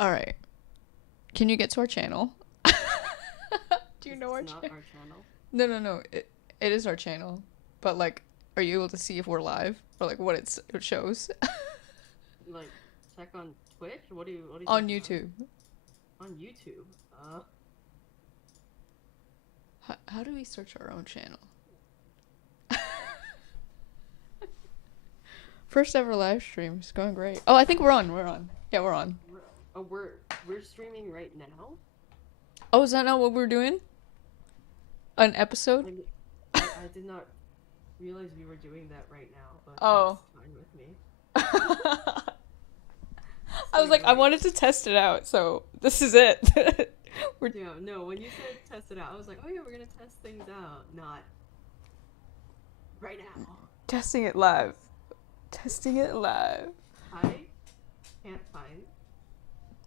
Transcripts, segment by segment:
All right. Can you get to our channel? Do you know our It's not channel? our channel. No, no, no. It is our channel. But like, are you able to see if we're live or like what it shows Like, check on Twitch? What are you on talking about? YouTube? On YouTube. How do we search our own channel? First ever live stream. It's going great. Oh, I think we're on. We're on. Yeah, we're on. We're, we're streaming right now. Oh, is that not what we're doing? An episode? Like, I did not realize we were doing that right now, but Oh. that's fine with me. I was Sweet, like, I right? wanted to test it out, so this is it. We're Yeah, no, when you said test it out, I was like, oh yeah, we're gonna test things out. Not right now. testing it live. Testing it live. I can't find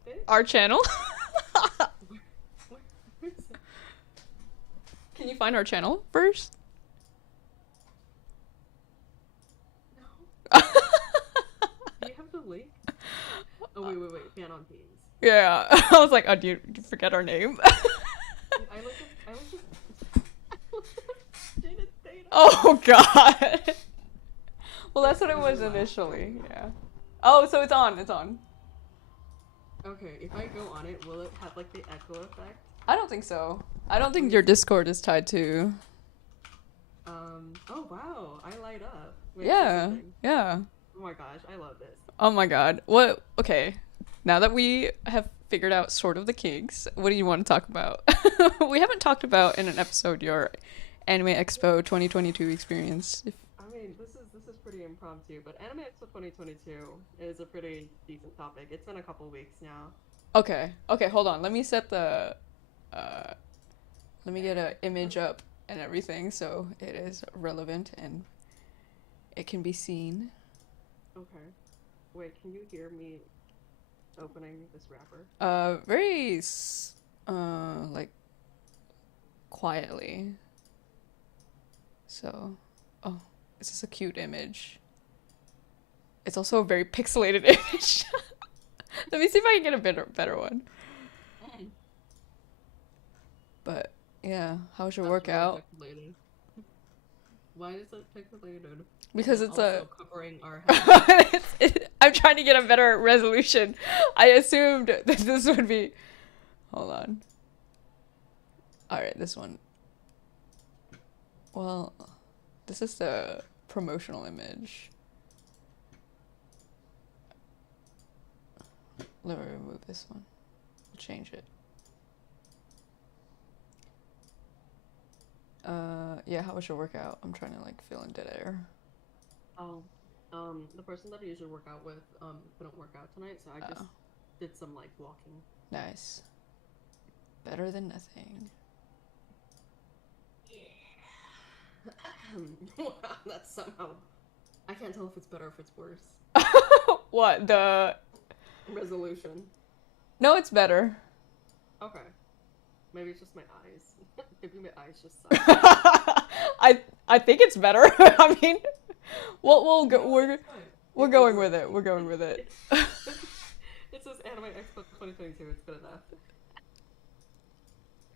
it. Our channel? Where is it? Can you find our channel first? No. Do you have the link? Oh, wait. Fanon Fiends. Yeah. I was like, oh, do you forget our name? Dude, I looked up, Jade Theta. Oh, God. Well, that's what it was initially. Yeah. Oh, so it's on. It's on. Okay, if I go on it, will it have like the echo effect? I don't think so. I don't think your Discord is tied to. Oh wow, I light up. Wait, Yeah. Yeah. oh my gosh, I love this. Oh my God. What? Okay. Now that we have figured out sort of the kinks, what do you want to talk about? We haven't talked about in an episode your Anime Expo 2022 experience. I mean, this is pretty impromptu, but Anime Expo 2022 is a pretty decent topic. It's been a couple weeks now. Okay. Okay, hold on. Let me set the let me get an image up and everything so it is relevant and it can be seen. Okay. Wait, can you hear me opening this wrapper? Very like quietly. So, oh, this is a cute image. It's also a very pixelated image. Let me see if I can get a better one. But yeah, how was your That's workout? really pixelated. Why is it pixelated? Because And it's also a covering our head. I'm trying to get a better resolution. I assumed that this would be. Hold on. All right, this one. Well, this is the promotional image. Let me remove this one. Change it. Yeah, how was your workout? I'm trying to like fill in dead air. Oh, the person that I usually work out with, couldn't work out tonight, so I just Oh, did some like walking. nice. Better than nothing. Wow, that's somehow. I can't tell if it's better or if it's worse. What the? Resolution. No, it's better. Okay. Maybe it's just my eyes. Maybe my eyes just suck. I think it's better. I mean, we'll go. No, We're it's fine. we're It going with works. it. We're going with it. It says Anime Expo 2022. It's good enough.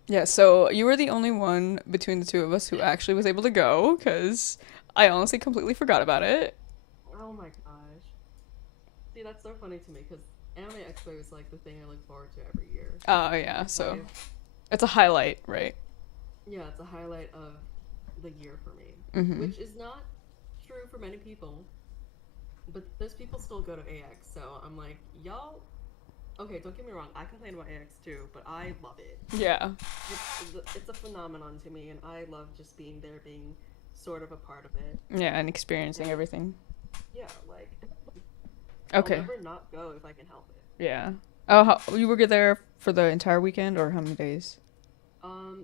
Yeah. So you were the only one between the two of us who actually was able to go, because I honestly completely forgot about it. Oh my gosh. See, that's so funny to me because Anime Expo is like the thing I look forward to every year. Oh yeah. If So I, it's a highlight, right? yeah, it's a highlight of the year for me, Mm-hmm. which is not true for many people, but those people still go to AX. So I'm like, y'all. Okay, don't get me wrong. I complain about AX too, but I love it. Yeah. It's a phenomenon to me, and I love just being there, being sort of a part of it. Yeah, and experiencing And everything. yeah, like I'll Okay. never not go if I can help it. Yeah. Oh, you were there for the entire weekend, or how many days?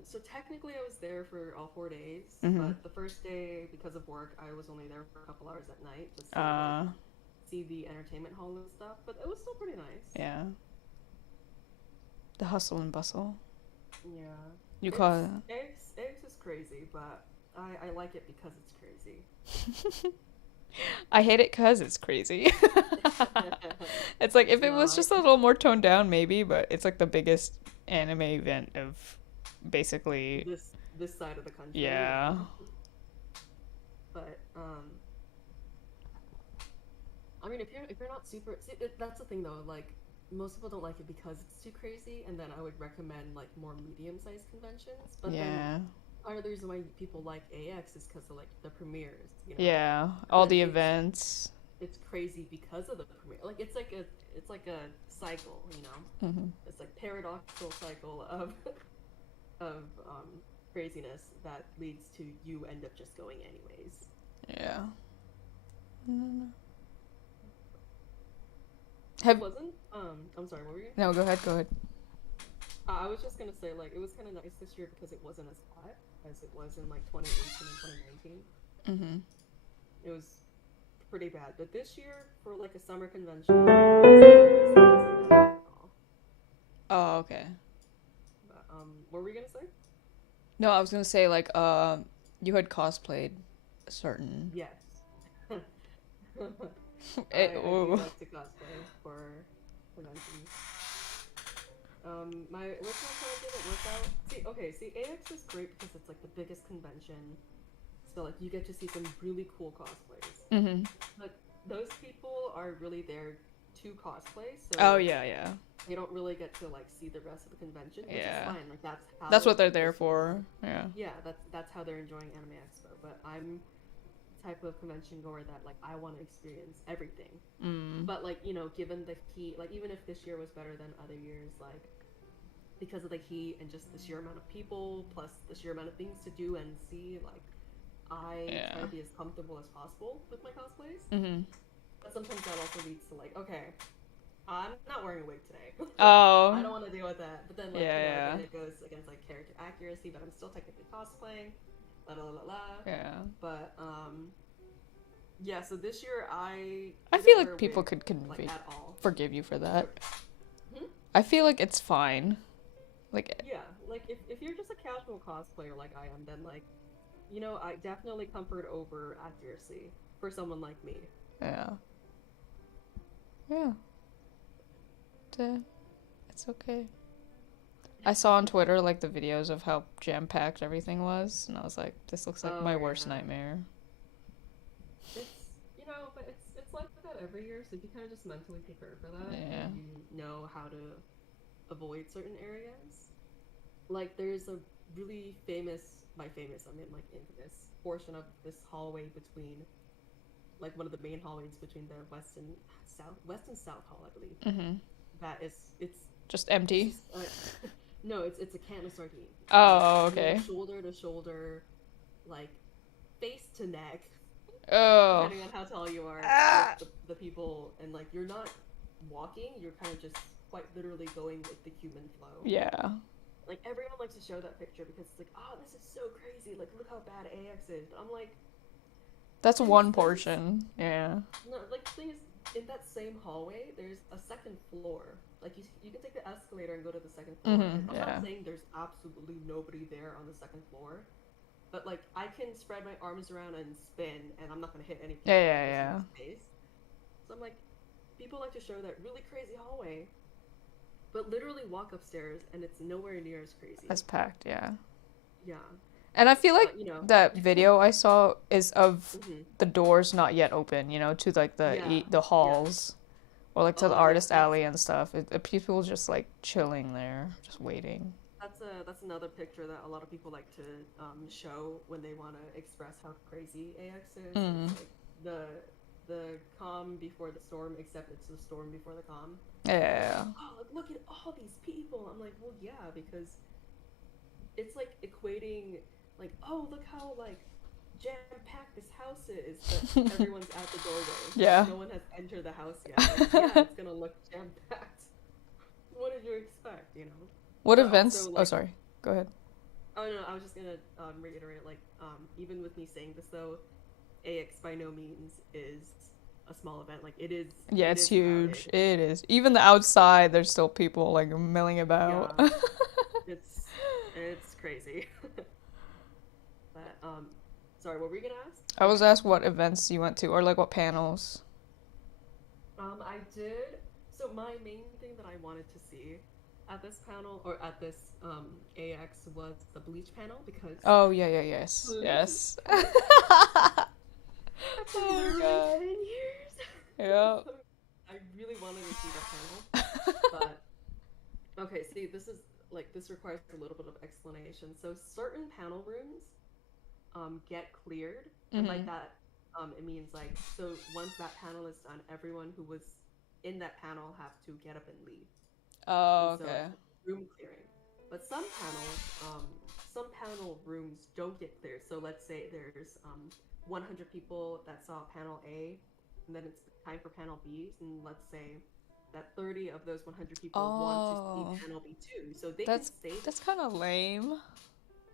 So technically I was there for all 4 days, Mm-hmm. but the first day, because of work, I was only there for a couple hours at night, just to like Uh, see the entertainment hall and stuff. But it was still pretty nice. yeah. The hustle and bustle. Yeah. You call it. Eggs is crazy, but I like it because it's crazy. I hate it because it's crazy. It's like if it No, was just a little more toned down, maybe, but it's like the biggest anime event of basically, this side of the country, yeah. but I mean, if you're not super, see, that's the thing though. Like most people don't like it because it's too crazy, and then I would recommend like more medium-sized conventions. But then Yeah. part of the reason why people like AX is because of like the premieres, Yeah. and All then the events. it's crazy because of the premiere. Like it's like a cycle. Hmm. It's like paradoxical cycle of of craziness that leads to you end up just going anyways. Yeah. Mm. It Have wasn't. I'm sorry. What were you? No, go ahead, go ahead. I was just gonna say like it was kind of nice this year because it wasn't as hot as it was in like 2018 and 2019. Mm-hmm. It was pretty bad, but this year for like a summer convention, it wasn't that bad at all. Oh, okay. But what were we gonna say? No, I was gonna say like you had cosplayed a certain Yes. I do ooh. like to cosplay for conventions. My original plan didn't work out. See, AX is great because it's like the biggest convention, so like you get to see some really cool cosplays. Mm-hmm. But those people are really there to cosplay, Oh so yeah, yeah. they don't really get to like see the rest of the convention, which is Yeah. fine. Like that's That's how what they're there this year. for. Yeah. Yeah, that's how they're enjoying Anime Expo. But I'm the type of convention goer that like I want to experience everything. Mm. But like given the heat, like even if this year was better than other years, like because of the heat and just the sheer amount of people plus the sheer amount of things to do and see, like I try Yeah. to be as comfortable as possible with my cosplays. Mm-hmm. But sometimes that also leads to like, okay, I'm not wearing a wig today. I Oh. don't want to deal with that. But then, like, Yeah, again, it goes against like character accuracy, but I'm still technically cosplaying. La la la la. yeah. Yeah. But yeah. So this year I I feel didn't wear like a people wig could like at all. forgive you for Sorry. that. Hmm? I feel like it's fine. Like, Yeah. Like if you're just a casual cosplayer like I am, then like I definitely comfort over accuracy for someone like me. yeah. Yeah. It's okay. I saw on Twitter like the videos of how jam-packed everything was, and I was like, this looks like Oh my worst yeah. nightmare. It's but it's like that every year, so if you kind of just mentally prepare for that Yeah. and you know how to avoid certain areas. Like there's a really famous, by famous I mean like infamous portion of this hallway between like one of the main hallways between the west and south hall, I believe. Mm-hmm. That is Just it's empty. just no, it's a can of sardines. Like Oh, you're okay. shoulder to shoulder, like face to neck, Oh. depending on how tall you are, with Ah. the people, and like you're not walking, you're kind of just quite literally going with the human flow. Yeah. Like everyone likes to show that picture because it's like, oh, this is so crazy. Like look how bad AX is. But I'm like, That's thing is, one portion. Yeah. no, like the thing is, in that same hallway, there's a second floor. Like you can take the escalator and go to the second floor. And Mm-hmm. I'm Yeah. not saying there's absolutely nobody there on the second floor, but like I can spread my arms around and spin, and I'm not gonna hit any Yeah, people. Like yeah, there's yeah. enough space. So I'm like, people like to show that really crazy hallway, but literally walk upstairs and it's nowhere near as crazy. That's packed, yeah. Yeah, And I feel like but that video I saw is of hmm the doors not yet open, to like yeah, the yeah. halls or like to the Oh yeah, artist that's alley and stuff. People just like chilling there, just waiting. that's another picture that a lot of people like to show when they want to express how crazy AX is. Mm. It's like the calm before the storm, except it's the storm before the calm. It's Yeah. like, oh, look at all these people. I'm like, well, yeah, because it's like equating, like, oh, look how like jam packed this house is, but everyone's at the doorway. Like Yeah. no one has entered the house yet. Like, yeah, it's gonna look jam packed. What did you expect? What But events? also Oh, like, sorry. Go ahead. oh no, I was just gonna reiterate, like, even with me saying this though, AX by no means is a small event. Like Yeah, it it's is huge. crowded. It is. Even the outside, there's still people like milling about. Yeah, it's crazy. But sorry, what were you gonna ask? I was asked what events you went to or like what panels. I did. So my main thing that I wanted to see at this panel or at this AX was the bleach panel because Oh yeah, yeah, yes, bleach is yes. coming after Oh my literally god. 10 years. Yeah. So I really wanted to see that panel, but okay, see, this is like this requires a little bit of explanation. So certain panel rooms get cleared, and by Mhm. that it means like so once that panel is done, everyone who was in that panel have to get up and leave, and Oh, so okay. it's like room clearing. But some panel rooms don't get cleared. So let's say there's 100 people that saw panel A, and then it's time for panel B, and let's say that 30 of those 100 people want to see Oh, panel B too, so they can that's stay that's there. kind of lame.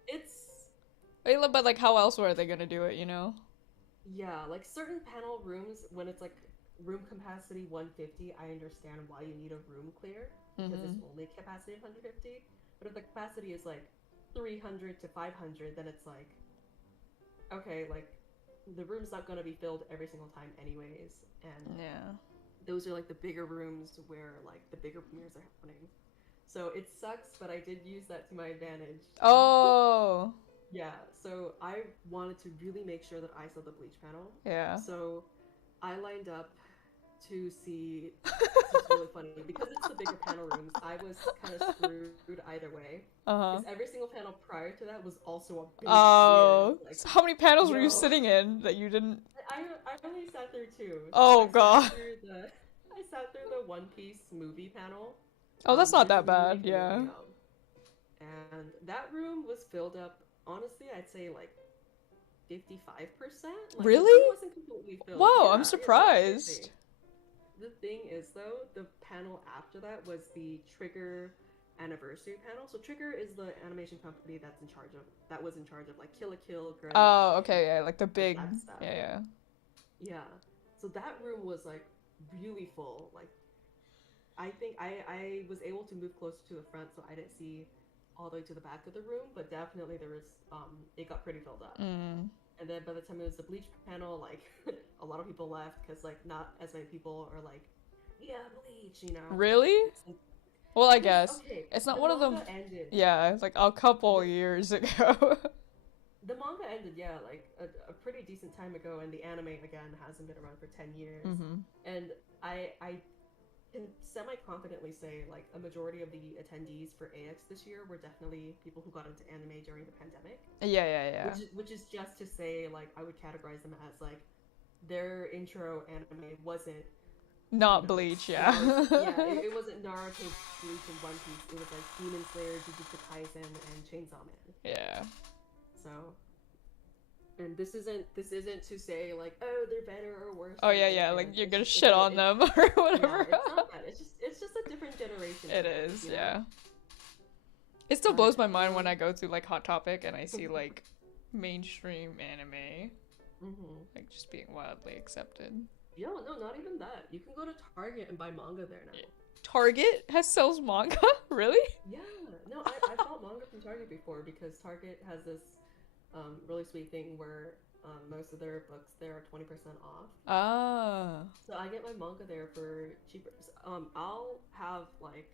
It's Wait, but like, how else were they gonna do it? You know? Yeah, like certain panel rooms, when it's like room capacity 150, I understand why you need a room clear because it's Mhm. only capacity of 150. But if the capacity is like 300 to 500, then it's like, okay, like the room's not going to be filled every single time, anyways. And Yeah. those are like the bigger rooms where like the bigger premieres are happening. So it sucks, but I did use that to my advantage. Oh. Yeah, so I wanted to really make sure that I saw the bleach panel. Yeah. So I lined up to see. This is really funny because it's the bigger panel rooms. I was kind of screwed either way Uh-huh. because every single panel prior to that was also a big premiere, and I was Oh. like, So how many panels were you "Yo, sitting in that you didn't? I only sat there two. So Oh god. I sat through the One Piece movie panel, Oh, that's not which that is a movie bad. for Yeah. and that room was filled up. Honestly, I'd say like 55%. Like the room Really? wasn't completely filled. Whoa, I'm Yeah, it was surprised. crazy. The thing is though, the panel after that was the Trigger anniversary panel. So Trigger is the animation company that was in charge of like Kill la Kill, Girl in the Oh, Kitchen, okay, yeah, like the like big, that stuff. yeah, yeah. Yeah. So that room was like really full. Like I think I was able to move closer to the front so I didn't see all the way to the back of the room, but definitely there was it got pretty filled up. Mm. And then by the time it was the bleach panel, like a lot of people left because like not as many people are like, yeah, bleach, you know. Really? It's like, Well, I because guess okay, it's not the one of them. manga ended. Yeah, it's like a couple The years ago. the manga ended, yeah, like a pretty decent time ago, and the anime again hasn't been around for 10 years. Mhm. And I can semi confidently say like a majority of the attendees for AX this year were definitely people who got into anime during the pandemic. Yeah, yeah, yeah. Which is just to say like I would categorize them as like their intro anime wasn't, you Not know, Bleach, Naruto. Yeah, yeah. it wasn't Naruto, Bleach, and One Piece. It was like Demon Slayer, Jujutsu Kaisen, and Chainsaw Man. Yeah. So, and this isn't to say like oh they're better or worse Oh than yeah, yeah. anything. Like you're It's gonna just shit on them or yeah, whatever. it's not that. It's just a different generation It for them, is, you know. yeah. It still blows But my mind when I go through like Hot Topic and I see like mainstream anime hmm like just being wildly accepted. yo, no, not even that. You can go to Target and buy manga there Yeah. now. Target has sells manga? Really? Yeah, no, I bought manga from Target before because Target has this really sweet thing where most of their books there are 20% off. Ah. So I get my manga there for cheaper. I'll have like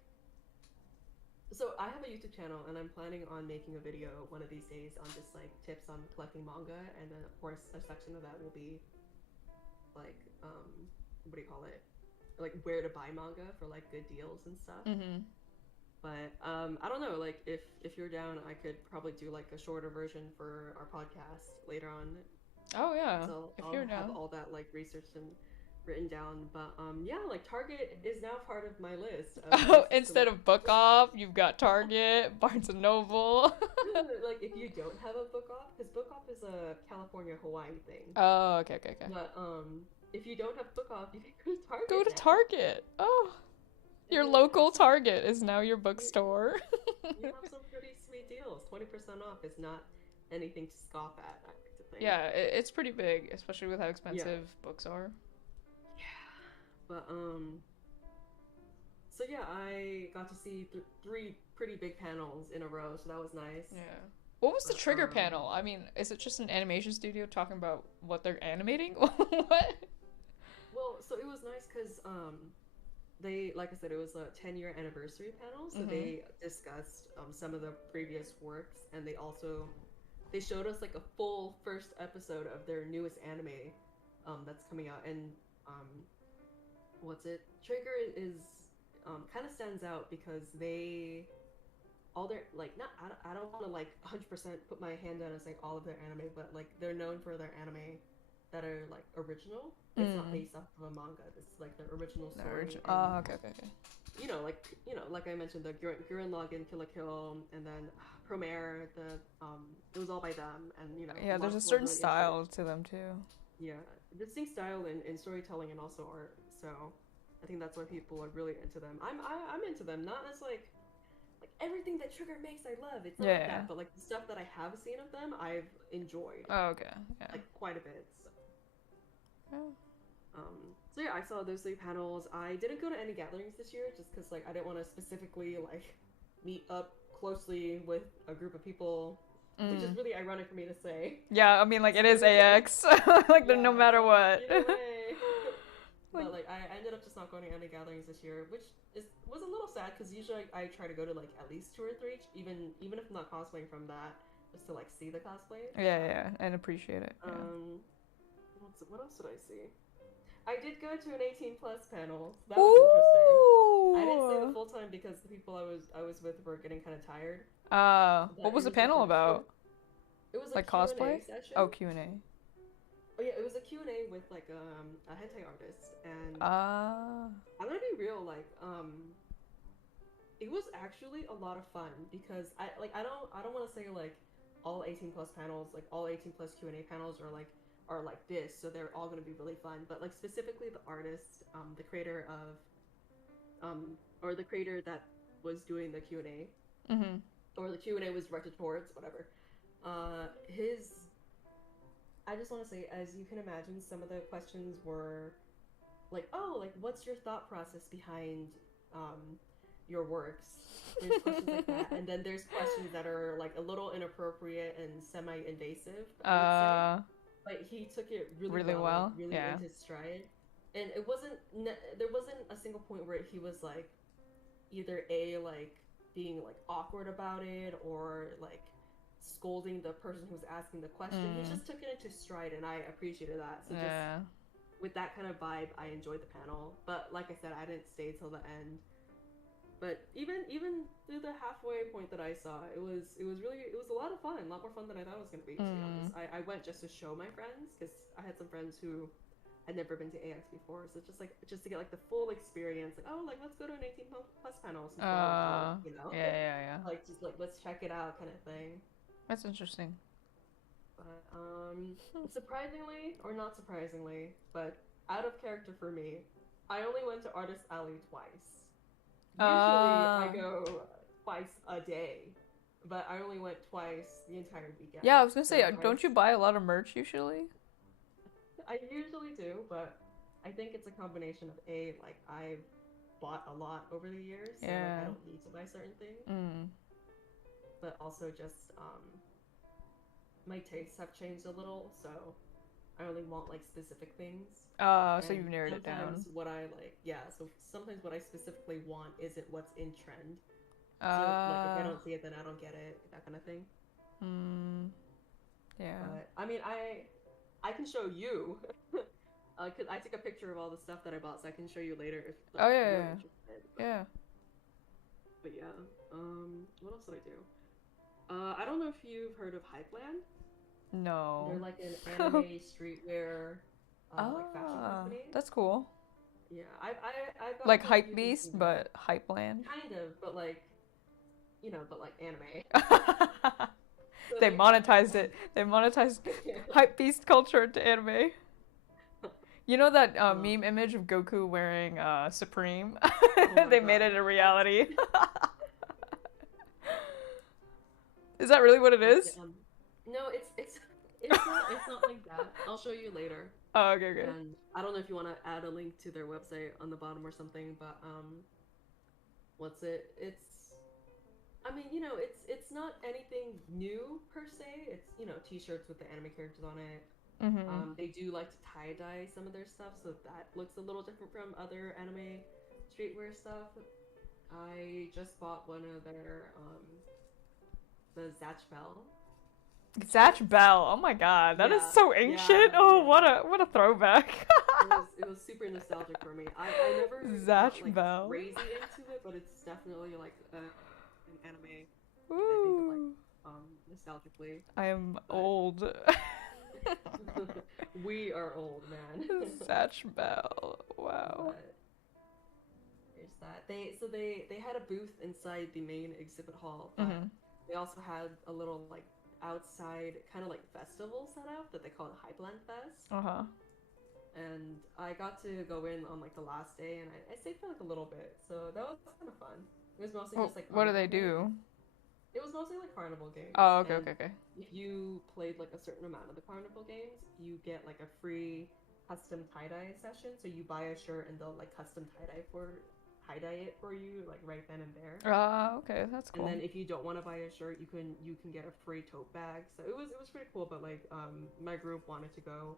so I have a YouTube channel and I'm planning on making a video one of these days on just like tips on collecting manga, and then of course a section of that will be like what do you call it? Like where to buy manga for like good deals and stuff. Mm-hmm. But I don't know, like if you're down, I could probably do like a shorter version for our podcast later on. Oh yeah. So If I'll you're have down. all that like researched and written down. But yeah, like Target is now part of my list of Oh, places to instead look. of Book Off, you've got Target, Barnes and Noble. Like if you don't have a book off, because book off is a California Hawaii thing. Oh, okay, okay, okay. But if you don't have book off, you can go to Go Target to now, Target. Oh, and your you have local some Target is now your you bookstore. you have some pretty sweet deals. 20% off is not anything to scoff at, I like to think. Yeah, it's pretty big, especially with how Yeah. expensive books are. Yeah. But so yeah, I got to see three pretty big panels in a row, so that was nice. Yeah. What was the But trigger panel? I mean, is it just an animation studio talking about what they're animating? What? well, so it was nice because they, like I said, it was a 10-year anniversary panel, so Mm-hmm. they discussed some of the previous works, and they showed us like a full first episode of their newest anime that's coming out, and um, what's it? Trigger is kind of stands out because they all their like not I don't want to like 100% put my hand down and say all of their anime, but like they're known for their anime that are like original. It's not Mm. based off of a manga. This is like their original The story, original. and Oh, okay, okay, okay. like I mentioned, the Gurren Lagann, Kill la Kill, and then Promare. It was all by them, and a Yeah, lot there's of a people are certain really into it. style to them too. Yeah, distinct style in storytelling and also art. So I think that's why people are really into them. I'm into them, not as like everything that Trigger makes I love. It's not like Yeah. that, but like the stuff that I have seen of them, I've enjoyed Oh, okay. Yeah. like quite a bit. So, Yeah. so yeah, I saw those three panels. I didn't go to any gatherings this year just because like I didn't want to specifically like meet up closely with a group of people, which is Mm. really ironic for me to say. Yeah, I mean, like, it is So AX. Like, they're no yeah, matter so what. either way. Like, But like I ended up just not going to any gatherings this year, which was a little sad because usually I try to go to like at least two or three, even if I'm not cosplaying from that, just to like see the cosplays. yeah, yeah, and appreciate it. Yeah. Um, what else did I see? I did go to an 18 plus panel. So that was interesting. I didn't stay the Ooh. full time because the people I was with were getting kind of tired. What But was the panel about? it was a Like Q and A cosplay? session. Oh, Q&A. Oh yeah, it was a Q and A with like a hentai artist, and Ah. I'm gonna be real, like it was actually a lot of fun because I don't want to say like all 18 plus panels, like all 18 plus Q&A panels are like this, so they're all going to be really fun, but like specifically the artist, the creator of or the creator that was doing the Q&A, Mm-hmm. or the Q&A was directed towards, whatever. His I just want to say, as you can imagine, some of the questions were like, oh, like what's your thought process behind um your works? There's questions like that, and then there's questions that are like a little inappropriate and semi-invasive, I would say. uh, Like he took it really really well, like well. really in Yeah. his stride, and there wasn't a single point where he was like either like being like awkward about it or like scolding the person who was asking the question. He Mm. just took it into stride, and I appreciated that. So just Yeah. with that kind of vibe, I enjoyed the panel. But like I said, I didn't stay till the end. But even through the halfway point that I saw, it was a lot of fun, a lot more fun than I thought it was gonna be. To be Mm. honest, I went just to show my friends because I had some friends who had never been to AX before, so just to get like the full experience. Like, oh, like let's go to an 18 plus panel since we're all adults, Yeah, yeah, yeah. like just like let's check it out kind of thing. That's interesting. But surprisingly or not surprisingly, but out of character for me, I only went to Artist Alley twice. Usually I Uh, go twice a day, but I only went twice the entire weekend. yeah, I was gonna say, So don't you buy a lot of merch usually? I usually do, but I think it's a combination of like I've bought a lot over the years, so like I Yeah. don't need to buy certain things, Mm. but also just my tastes have changed a little, so I only want like specific things. So you've And narrowed it down. so sometimes what I specifically want isn't what's in trend. So like if I Uh, don't see it, then I don't get it, that kind of thing. mm, yeah. But I mean, I can show you. 'Cause I took a picture of all the stuff that I bought, so I can show you later if Oh, like yeah, you're yeah, interested. yeah. But yeah, what else did I do? I don't know if you've heard of Hypeland. They're No. like an anime streetwear, like fashion company. That's cool. Yeah, I've gotten Like quite a Hype few things Beast, from them. but Hype Land. Kind of, but like but like anime. So They they have like monetized it. They monetized Hype Beast culture into anime. You know that um, meme image of Goku wearing Supreme? oh my They made god, it a that's reality. Is that really what it okay. is? No, it's not like that. I'll show you later. Oh, okay, okay. And I don't know if you want to add a link to their website on the bottom or something, but what's it? I mean, it's not anything new per se. It's, t-shirts with the anime characters on it. Mm-hmm. They do like to tie-dye some of their stuff, so that looks a little different from other anime streetwear stuff. I just bought one of their the Zatch Bell Zatch shirts. Bell. Oh my god, that is Yeah, so ancient. yeah, Oh, yeah. what a throwback. It was super nostalgic for me. I never got Zatch like Bell. crazy into it, but it's definitely like an anime that I think of like Ooh. nostalgically. I am But old. we are old, man. Zatch Bell. Wow. But there's that. They had a booth inside the main exhibit hall, but Mm-hmm. they also had a little like outside kind of like festival set up that they call it Hypeland Fest. Uh-huh. And I got to go in on like the last day, and I stayed for like a little bit, so that was kind of fun. It was mostly Well, just like what do carnival they games. do? It was mostly like carnival games, Oh, okay, and okay, okay. if you played like a certain amount of the carnival games, you get like a free custom tie-dye session. So you buy a shirt and they'll like custom tie-dye it for you like right then and there. Okay, that's And cool. then if you don't want to buy a shirt, you can get a free tote bag. So it was pretty cool, but like my group wanted to go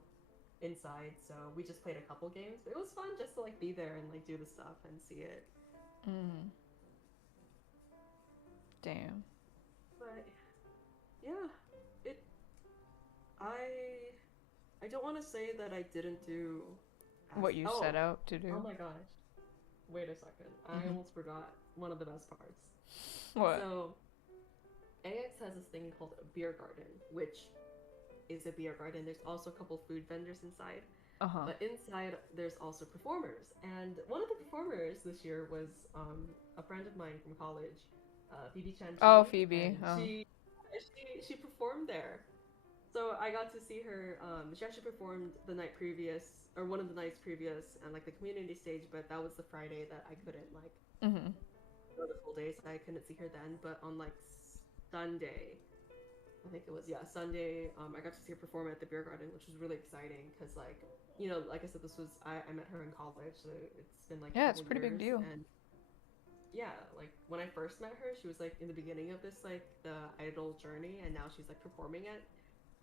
inside, so we just played a couple games. But it was fun just to like be there and like do the stuff and see it. Mm. Damn. But yeah, it I I don't want to say that I didn't do What you set oh, out to oh do. my gosh. Wait a second. I Mm-hmm. almost forgot one of the best parts. What? So, AX has this thing called a beer garden, which is a beer garden. There's also a couple food vendors inside. Uh-huh. But inside, there's also performers. And one of the performers this year was a friend of mine from college, Phoebe Oh, Chanchi, Phoebe. and Oh. she performed there. So I got to see her. She actually performed the night previous, or one of the nights previous, and like the community stage. But that was the Friday that I couldn't like Mm-hmm. go the full day, so I couldn't see her then. But on like Sunday, I think it was, yeah, Sunday, I got to see her perform at the beer garden, which was really exciting because like like I said, I met her in college, so it's been like a Yeah, it's a couple pretty big years. deal. And yeah, like when I first met her, she was like in the beginning of this like the idol journey, and now she's like performing at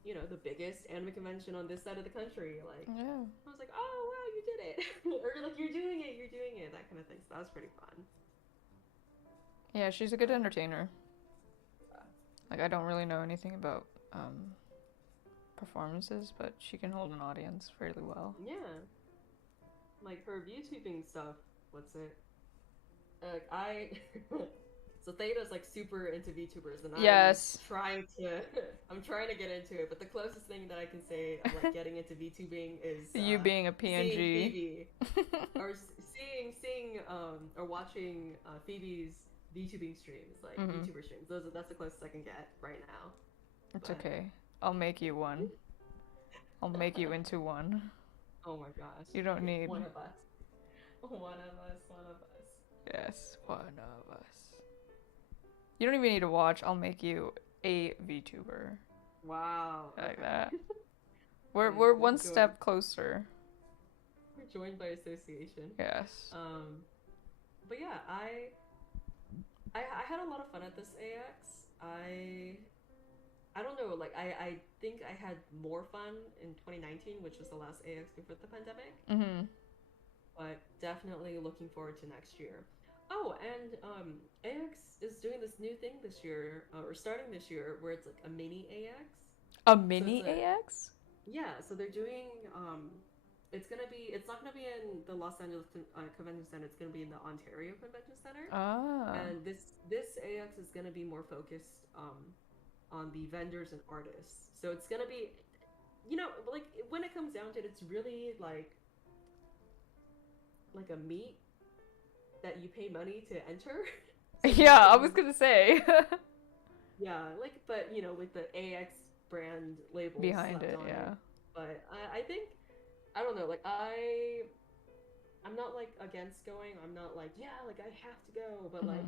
the biggest anime convention on this side of the country. Like Yeah. I was like, oh wow, you did it. Or like you're doing it, that kind of thing. So that was pretty fun. Yeah, she's a good But entertainer. yeah, Like, I don't really know anything about performances, but she can hold an audience fairly well. yeah, like her YouTubing stuff. What's it? I so Theta's like super into VTubers, and I'm Yes. trying to I'm trying to get into it. But the closest thing that I can say of like getting into VTubing is You being a seeing PNG. Phoebe, or seeing or watching Phoebe's VTubing streams, like Mm-hmm. VTuber streams. That's the closest I can get right now. It's But okay. I'll make you one. I'll make you into one. oh my gosh, You don't one need. of us, one of us, one of us. Yes, one of us. You don't even need to watch. I'll make you a VTuber. Wow. Like Okay. that. Like, We're one join. step closer. We're joined by association. Yes. Um, but yeah, I had a lot of fun at this AX. I don't know, like I think I had more fun in 2019, which was the last AX before the pandemic, Mm-hmm. but definitely looking forward to next year. Oh, and AX is doing this new thing this year, or starting this year, where it's like a mini AX. A So it's mini a AX? Yeah, so they're doing it's not gonna be in the Los Angeles Convention Center. It's gonna be in the Ontario Convention Center. Ah. And this AX is gonna be more focused on the vendors and artists. So it's gonna be, like when it comes down to it, it's really like a meet that you pay money to enter. So you Yeah, I was can, gonna say. yeah, like, but with the AX brand label Behind slapped it, on it. yeah. But I think, I don't know, like I'm not like against going. I'm not like, yeah, like I have to go. But Mm-hmm. like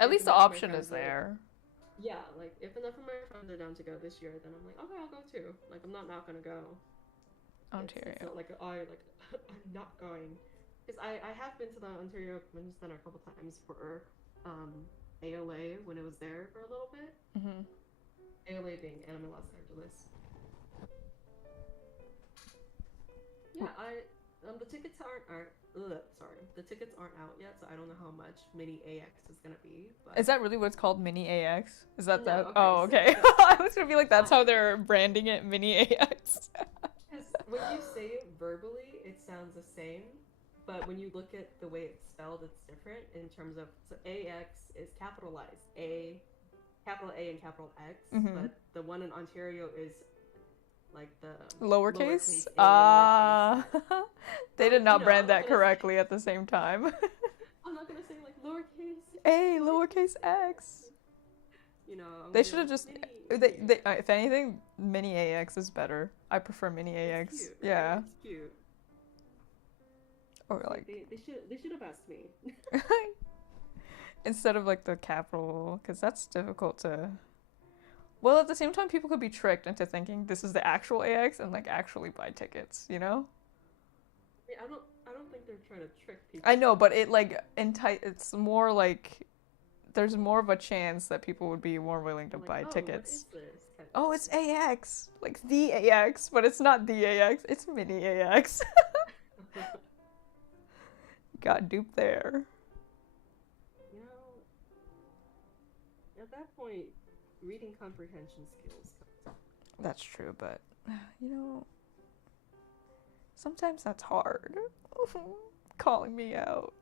At if least the enough of my option is friends are, there. yeah, like if enough of my friends are down to go this year, then I'm like, okay, I'll go too. Like I'm not gonna go. It's Ontario. not like I like I'm not going, because I have been to the Ontario Convention Center a couple times for ALA when it was there for a little bit. Mm-hmm. ALA being Anime Los Angeles. Yeah, the tickets the tickets aren't out yet, so I don't know how much Mini AX is gonna be. But Is that really what it's called, Mini AX? Is that no, that? okay, Oh, so, okay. so I was gonna be like, that's how they're branding it, Mini AX. because when you say it verbally, it sounds the same, but when you look at the way it's spelled, it's different in terms of so AX is capitalized capital A and capital X, Mm-hmm. but the one in Ontario is like the Lowercase? A and lowercase X. They So, did not brand I'm not that gonna say correctly at the same time. I'm not gonna say like lowercase A, lowercase x. I'm They gonna be should have like just. mini. If anything, Mini AX is better. I prefer Mini It's AX. cute, right? Yeah. It's cute. Or See, like. they should have asked me. Instead of like the capital, because that's difficult to. Well, at the same time, people could be tricked into thinking this is the actual AX and like actually buy tickets, you know? I don't think they're trying to trick I people. know, but it like it's more like there's more of a chance that people would be more willing to I'm like, buy oh, what is tickets. this? Kind of Oh, it's AX, like the AX, but it's not the AX, it's Mini AX. thing. Got duped there. you know, at that point, reading comprehension skills comes up. That's true, but you know, sometimes that's hard. Calling me out.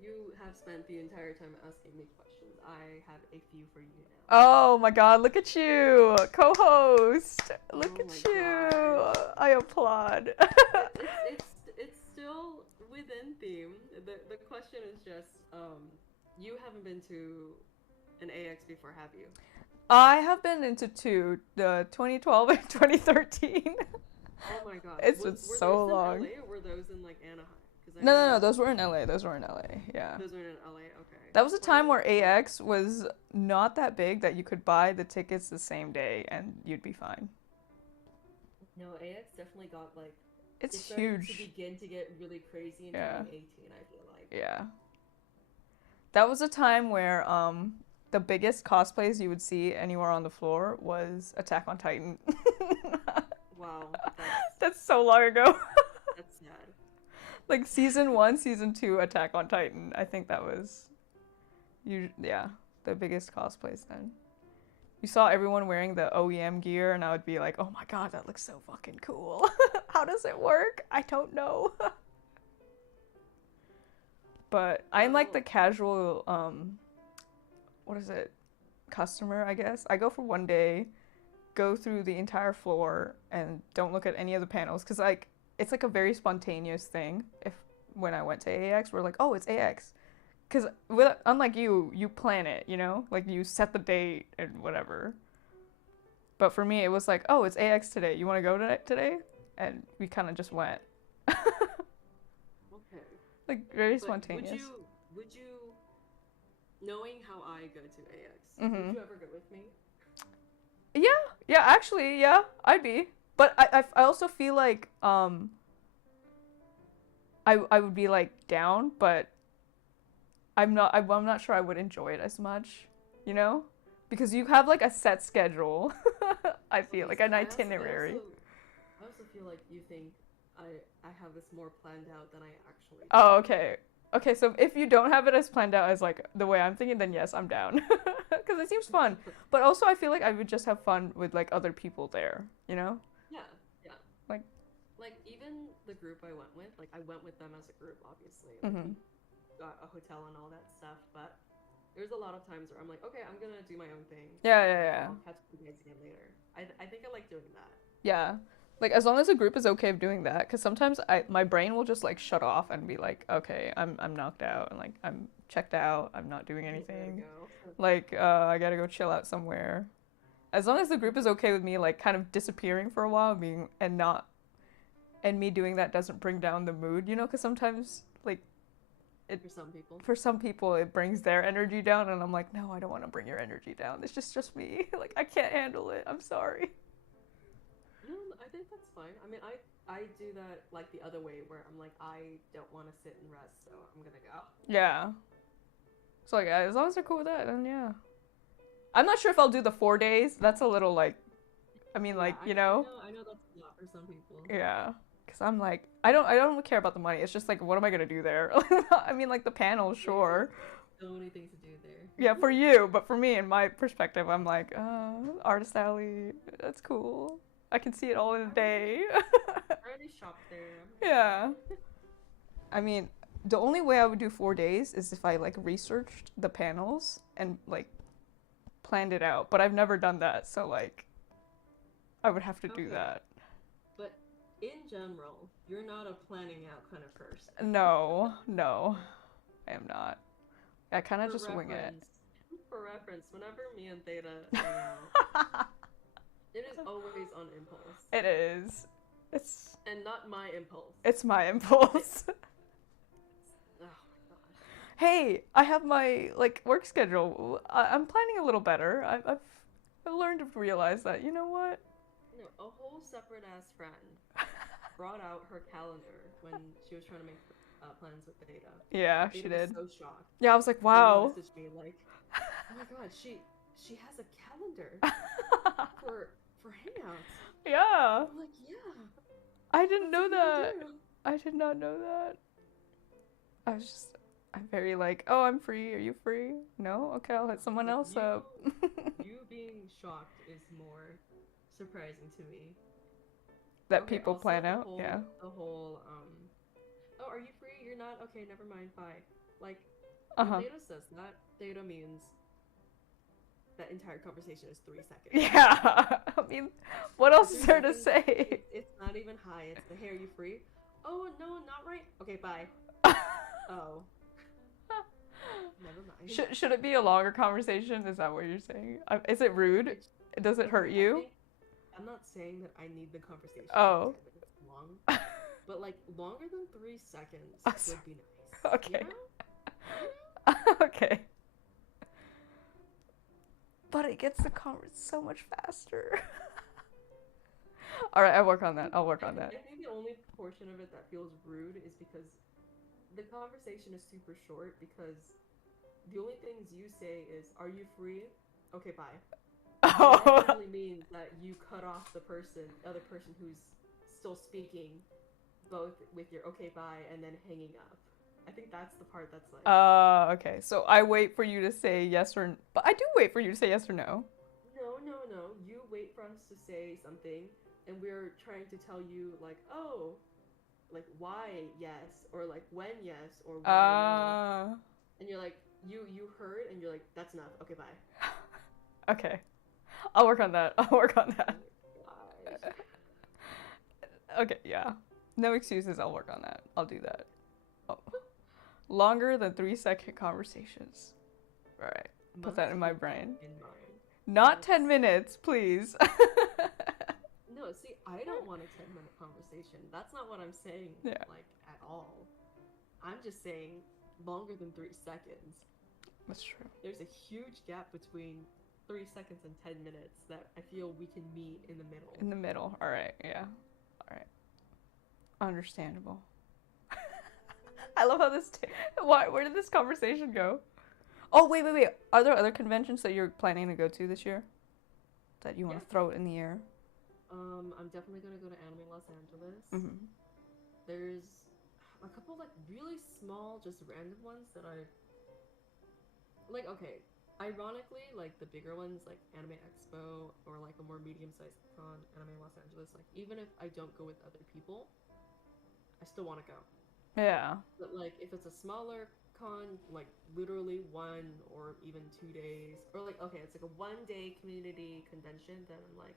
You have spent the entire time asking me questions. I have a few for you now. Oh my god, look at you! Co-host! Look Oh my at you! gosh. I applaud. It's still within theme. The question is just you haven't been to an AX before, have you? I have been into two, the 2012 and 2013. Oh my gosh. It's been Were so those in long. LA or were those in like Anaheim? Because I No, know those were in LA. Those were in LA, yeah. those were in LA. Okay. That was a time where 2012. AX was not that big that you could buy the tickets the same day and you'd be fine. No, AX definitely got like It's it started to huge. begin to get really crazy in Yeah. 2018, I feel like. Yeah. That was a time where the biggest cosplays you would see anywhere on the floor was Attack on Titan. Wow, That's so long ago. that's sad. Like season 1, season 2 Attack on Titan. I think that was the biggest cosplays then. You saw everyone wearing the OEM gear and I would be like, "Oh my god, that looks so fucking cool." How does it work? I don't know. But I'm like the Well, casual what is it? Customer, I guess. I go for one day, go through the entire floor and don't look at any of the panels cuz like it's like a very spontaneous thing. If when I went to AX, we're like, "Oh, it's AX." Cuz unlike you plan it, you know? Like you set the date and whatever. But for me, it was like, "Oh, it's AX today. You want to go today?" And we kind of just went. okay. Like very But spontaneous. would you knowing how I go to AX, would Mhm. you ever go with me? Yeah. Yeah, actually, yeah, I'd be. But I also feel like I would be like down, but I'm not sure I would enjoy it as much, you know? Because you have like a set schedule. I feel Okay, like so an itinerary. I also feel like you think I have this more planned out than I actually Oh, do. okay. Okay, so if you don't have it as planned out as like the way I'm thinking, then yes, I'm down. Because it seems fun. But also, I feel like I would just have fun with like other people there, you know? Yeah, yeah. Like, Like even the group I went with, like I went with them as a group, obviously. Like mm-hmm. we got a hotel and all that stuff, but there's a lot of times where I'm like, okay, I'm gonna do my own thing. Yeah, And yeah. I'll catch you guys again later. I think I like doing that. Yeah. Like as long as the group is okay with doing that, because sometimes my brain will just like shut off and be like, okay, I'm knocked out and like I'm checked out. I'm not doing I gotta anything. go. Like I gotta go chill out somewhere. As long as the group is okay with me like kind of disappearing for a while, being and not and me doing that doesn't bring down the mood, you know, because sometimes like it For some people. for some people it brings their energy down and I'm like, no, I don't want to bring your energy down. It's just me. Like I can't handle it. I'm sorry. No, I think that's fine. I mean, I do that like the other way where I'm like I don't want to sit and rest, so I'm gonna go. Yeah. So like, as long as they're cool with that, then yeah. I'm not sure if I'll do the 4 days. That's a little like, I mean, like, Yeah, you know, I know that's a lot for some people. yeah. Because I'm like, I don't care about the money. It's just like, what am I gonna do there? I mean, like the panel, There's sure. so many things to do there. Yeah, for you, but for me, in my perspective, I'm like, artist alley, that's cool. I can see it all in a day. I already shopped there. Yeah. I mean, the only way I would do 4 days is if I like researched the panels and like planned it out. But I've never done that, so like I would have to do Okay, that. but in general, you're not a planning out kind of person. No, no, I am not. I kind of For just wing it. reference, for reference, whenever me and Theta hang out, it is always on impulse, It is. It's and not my impulse. it's my impulse. Oh my gosh. Hey, I have my like work schedule. I'm planning a little better. I've learned to realize that, you know what? No, a whole separate ass friend brought out her calendar when she was trying to make plans with Theta. Yeah, she Theta was did. so shocked. Yeah, I was like, Theta wow. messaged me like, "Oh my god, she has a calendar for hangouts." Yeah. I'm like, "Yeah, I didn't that's know what we that. do." I did not know that. I was just, I'm very like, oh, I'm free. Are you free? No? Okay, I'll hit someone Like else up. you being shocked is more surprising to me. That Okay, people also plan out. Yeah. the whole oh, are you free? You're not? Okay, never mind, bye. Like Uh when huh. Theta says that, Theta means that entire conversation is 3 seconds. Yeah. I mean, what For else is three there to seconds, say? it's not even hi, it's the hey, are you free? Oh no, not right. Okay, bye. Oh, never mind. Should it be a longer conversation? Is that what you're saying? Is it rude? It's Does it hurt okay, I you? think I'm not saying that I need the conversation to be Oh. 10 minutes long, but like longer than 3 seconds Oh, sorry. would be nice. You Okay. know? You know? Okay. But it gets the conversation so much faster. All right, I'll work on that. I'll work on that. I think the only portion of it that feels rude is because the conversation is super short because the only things you say is, "Are you free?" Okay, bye. And that Oh. usually means that you cut off other person who's still speaking, both with your okay, bye, and then hanging up. I think that's the part that's like, Okay. So I wait for you to say yes or but I do wait for you to say yes or no. no, no, no. You wait for us to say something, and we're trying to tell you like, oh, like why yes, or like when yes, or why no, Uh and you're like, you heard, and you're like, that's enough. Okay, bye. okay. I'll work on that. I'll work on Oh that. my gosh. Okay, yeah. No excuses. I'll work on that. I'll do that. Oh. Longer than 3-second conversations. All right. Put that Must in my keep that brain. in mind. Not 10 That's minutes, please. no. See, I don't want a 10-minute conversation. That's not what I'm saying. Yeah, Like at all. I'm just saying longer than 3 seconds. that's true. There's a huge gap between 3 seconds and 10 minutes that I feel we can meet in the middle. In the middle. All right, yeah. All right. Understandable. I love how where did this conversation go? Oh, wait. Are there other conventions that you're planning to go to this year? That you want Yeah. to throw it in the air? I'm definitely gonna go to Anime Los Angeles. Mm-hmm. There's a couple like really small, just random ones that I like. Okay, ironically, like the bigger ones, like Anime Expo or like a more medium-sized con, Anime Los Angeles. Like even if I don't go with other people, I still want to go. Yeah. But like if it's a smaller con, like literally 1 or even 2 days, or like okay, it's like a 1 day community convention, then I'm like,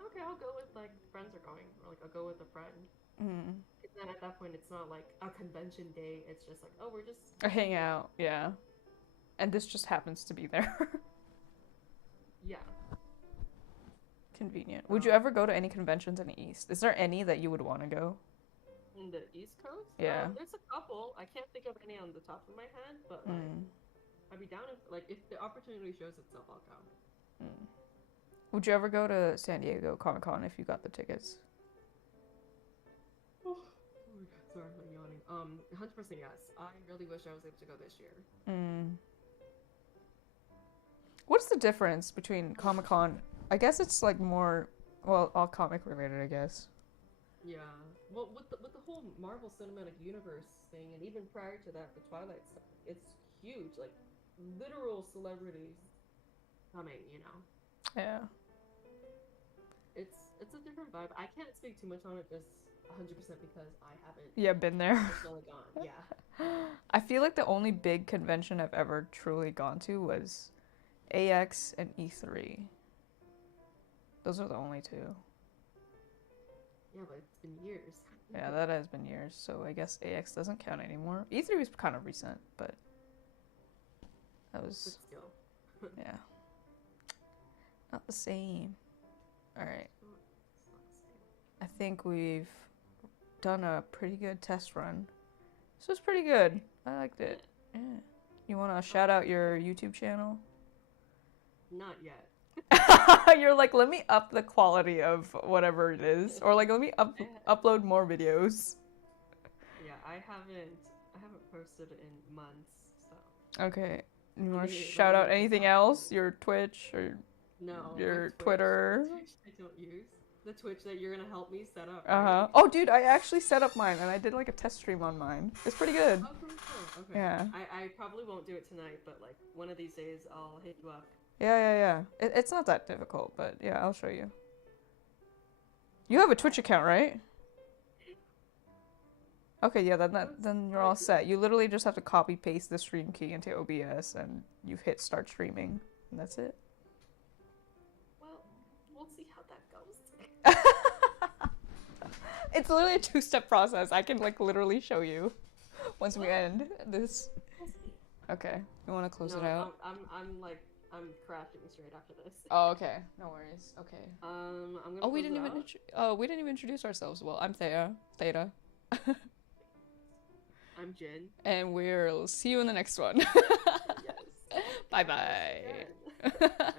okay, I'll go with like friends are going, or like I'll go with a friend. Mm. And then at that point, it's not like a convention day. It's just like, oh, we're just A hangout, yeah. And this just happens to be there. yeah. Convenient. Would you ever go to any conventions in the East? Is there any that you would want to go? In the East Coast, Yeah. there's a couple. I can't think of any on the top of my head, but like, I'd be down if the opportunity shows itself, I'll go. Mm. Would you ever go to San Diego Comic Con if you got the tickets? Oh my god, sorry, I'm yawning. 100% yes. I really wish I was able to go this year. Mm. What's the difference between Comic-Con? I guess it's like more, well, all comic related, I guess. Yeah. Well, with the whole Marvel Cinematic Universe thing, and even prior to that, the Twilight stuff, it's huge. Like literal celebrities coming. You know, Yeah. it's a different vibe. I can't speak too much on it just 100% because I haven't Yeah, been there. personally gone. Yeah. I feel like the only big convention I've ever truly gone to was AX and E3. Those are the only two. Yeah, but it's been years. Yeah, that has been years, so I guess AX doesn't count anymore. E3 was kind of recent, but that But was, still. yeah, not the same. All right, It's not the same. I think we've done a pretty good test run. This was pretty good. I liked it. Yeah. You want to shout out your YouTube channel? Not yet. You're like, let me up the quality of whatever it is, or like, let me upload more videos. Yeah, I haven't posted in months, so. Okay. You want to Let shout me out look this anything up. else? Your Twitch or No, my your Twitch. Twitter? The Twitch I don't use. The Twitch that you're gonna help me set up, Uh-huh. right? Oh, dude, I actually set up mine and I did like a test stream on mine. It's pretty good. Oh, cool. Okay. Yeah. I probably won't do it tonight, but like one of these days I'll hit you up. Yeah. It's not that difficult, but yeah, I'll show you. You have a Twitch account, right? Okay, yeah, then you're all set. You literally just have to copy paste the stream key into OBS and you've hit start streaming, and that's it. Well, we'll see how that goes. It's literally a two-step process. I can like literally show you once we end this. We'll see. Okay, you want to close No, it out? I'm crashing straight after this. Oh, okay. No worries. Okay. I'm gonna. Oh, we close didn't it even out. we didn't even introduce ourselves. Well, I'm Thea. Theta. I'm Jin. And we'll see you in the next one. Yes. Bye Yes, bye. again.